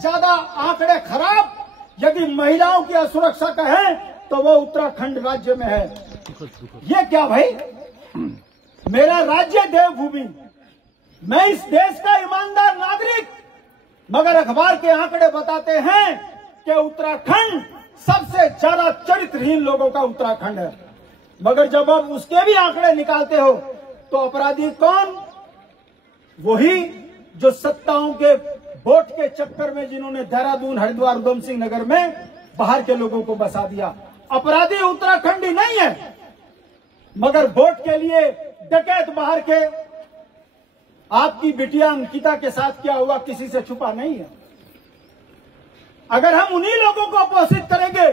ज्यादा आंकड़े खराब यदि महिलाओं की असुरक्षा का है तो वो उत्तराखंड राज्य में है। ये क्या भाई, मेरा राज्य देवभूमि, मैं इस देश का ईमानदार नागरिक, मगर अखबार के आंकड़े बताते हैं कि उत्तराखंड सबसे ज्यादा चरित्रहीन लोगों का उत्तराखंड है। मगर जब आप उसके भी आंकड़े निकालते हो तो अपराधी कौन? वही जो सत्ताओं के वोट के चक्कर में जिन्होंने देहरादून, हरिद्वार, उधम सिंह नगर में बाहर के लोगों को बसा दिया। अपराधी उत्तराखंडी नहीं है, मगर वोट के लिए डकैत बाहर के। आपकी बिटिया अंकिता के साथ क्या हुआ किसी से छुपा नहीं है। अगर हम उन्हीं लोगों को अपोषित करेंगे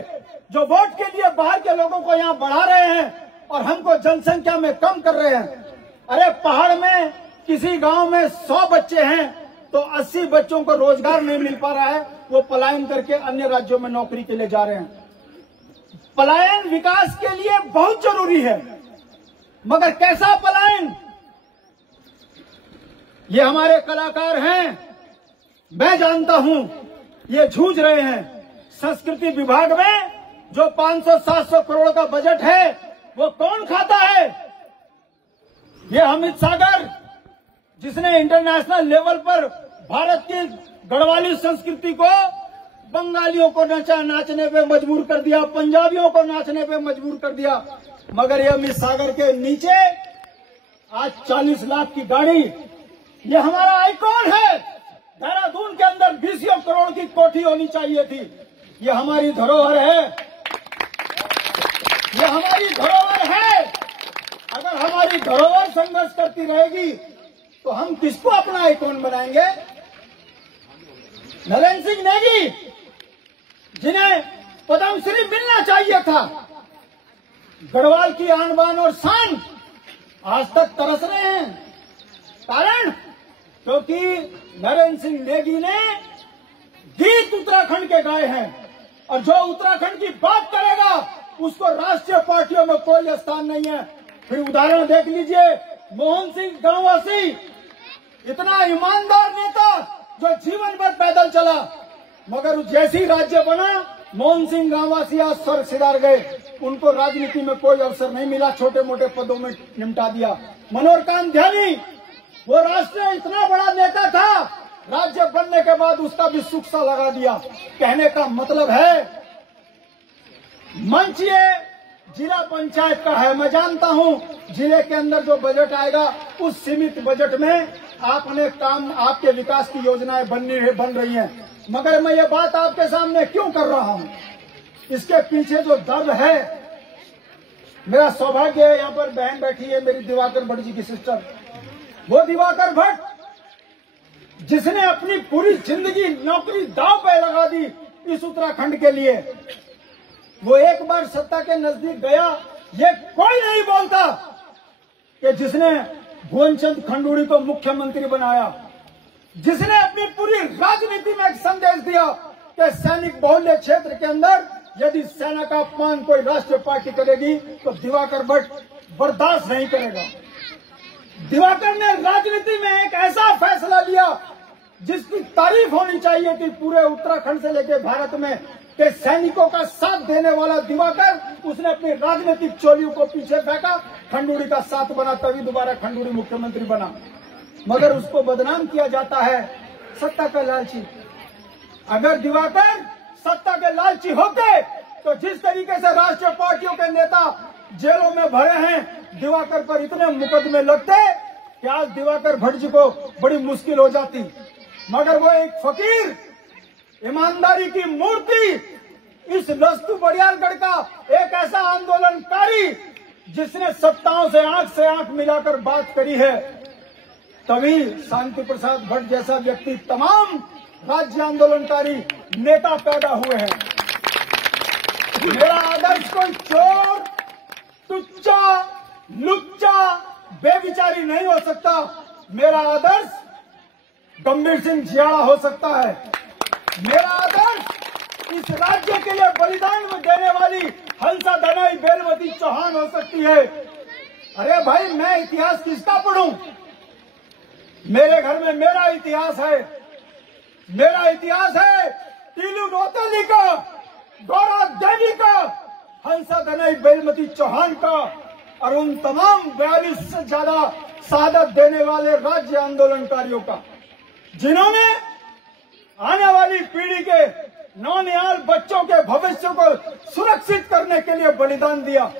जो वोट के लिए बाहर के लोगों को यहां बढ़ा रहे हैं और हमको जनसंख्या में कम कर रहे हैं। अरे पहाड़ में किसी गांव में 100 बच्चे हैं तो 80 बच्चों को रोजगार नहीं मिल पा रहा है, वो पलायन करके अन्य राज्यों में नौकरी के लिए जा रहे हैं। पलायन विकास के लिए बहुत जरूरी है, मगर कैसा पलायन? ये हमारे कलाकार हैं, मैं जानता हूं, ये जूझ रहे हैं। संस्कृति विभाग में जो 500-700 करोड़ का बजट है वो कौन खाता है? ये अमित सागर, जिसने इंटरनेशनल लेवल पर भारत की गढ़वाली संस्कृति को बंगालियों को नाचने पे मजबूर कर दिया, पंजाबियों को नाचने पे मजबूर कर दिया। मगर ये अमित सागर के नीचे आज 40 लाख की गाड़ी, ये हमारा आइकॉन है। देहरादून के अंदर 20 करोड़ की कोठी होनी चाहिए थी। ये हमारी धरोहर है, ये हमारी धरोहर है। अगर हमारी धरोहर संघर्ष करती रहेगी तो हम किसको अपना आइकॉन बनाएंगे? नरेंद्र सिंह नेगी, जिन्हें पद्मश्री मिलना चाहिए था, गढ़वाल की आन बान और शान, आज तक तरस रहे हैं। कारण क्योंकि नरेंद्र सिंह नेगी ने गीत उत्तराखंड के गाए हैं, और जो उत्तराखंड की बात करेगा उसको राष्ट्रीय पार्टियों में कोई स्थान नहीं है। फिर उदाहरण देख लीजिए, मोहन सिंह गांववासी, इतना ईमानदार नेता जो जीवन भर पैदल चला, मगर जैसी राज्य बना मोहन सिंह गांववासी आज स्वर्ग सिधार गए। उनको राजनीति में कोई अवसर नहीं मिला, छोटे मोटे पदों में निपटा दिया। मनोहर कामध्यानी, वो राष्ट्र में इतना बड़ा नेता था, राज्य बनने के बाद उसका भी सुख सा लगा दिया। कहने का मतलब है, मंच ये जिला पंचायत का है। मैं जानता हूं जिले के अंदर जो बजट आएगा उस सीमित बजट में आपने काम, आपके विकास की योजनाएं बन रही हैं। मगर मैं ये बात आपके सामने क्यों कर रहा हूं, इसके पीछे जो दर्द है, मेरा सौभाग्य है यहाँ पर बहन बैठी है मेरी दिवाकर भट्ट जी की सिस्टर। वो दिवाकर भट्ट जिसने अपनी पूरी जिंदगी नौकरी दांव पे लगा दी इस उत्तराखंड के लिए, वो एक बार सत्ता के नजदीक गया। ये कोई नहीं बोलता कि जिसने भुवनचंद खंडूड़ी को मुख्यमंत्री बनाया, जिसने अपनी पूरी राजनीति में एक संदेश दिया कि सैनिक बहुल्य क्षेत्र के अंदर यदि सेना का अपमान कोई राष्ट्रीय पार्टी करेगी तो दिवाकर भट्ट बर्दाश्त नहीं करेगा। दिवाकर ने राजनीति में एक ऐसा फैसला लिया जिसकी तारीफ होनी चाहिए थी पूरे उत्तराखंड से लेकर भारत में, कि सैनिकों का साथ देने वाला दिवाकर, उसने अपनी राजनीतिक चोलियों को पीछे फेंका, खंडूड़ी का साथ बना, तभी दोबारा खंडूड़ी मुख्यमंत्री बना। मगर उसको बदनाम किया जाता है सत्ता का लालची। अगर दिवाकर सत्ता के लालची होते तो जिस तरीके से राष्ट्रीय पार्टियों के नेता जेलों में भरे हैं, दिवाकर पर इतने मुकदमे लगते कि आज दिवाकर भट्ट जी को बड़ी मुश्किल हो जाती। मगर वो एक फकीर, ईमानदारी की मूर्ति, इस लस्तू बड़ियालगढ़ का एक ऐसा आंदोलनकारी जिसने सत्ताओं से आंख मिलाकर बात करी है, तभी शांति प्रसाद भट्ट जैसा व्यक्ति, तमाम राज्य आंदोलनकारी नेता पैदा हुए हैं। मेरा आदर्श कोई चोर, टुच्चा, लुच्चा, बेविचारी नहीं हो सकता। मेरा आदर्श गंभीर सिंह जियाड़ा हो सकता है। मेरा आदर्श इस राज्य के लिए बलिदान में देने वाली हंसा दनाई बेलवती चौहान हो सकती है। अरे भाई, मैं इतिहास किसका पढ़ूं? मेरे घर में मेरा इतिहास है। मेरा इतिहास है टीलू नौतली का, गौरा देवी का, हंसा दनई बेलमती चौहान का और उन तमाम 42 से ज्यादा शहादत देने वाले राज्य आंदोलनकारियों का, जिन्होंने आने वाली पीढ़ी के नौनिहाल बच्चों के भविष्य को सुरक्षित करने के लिए बलिदान दिया।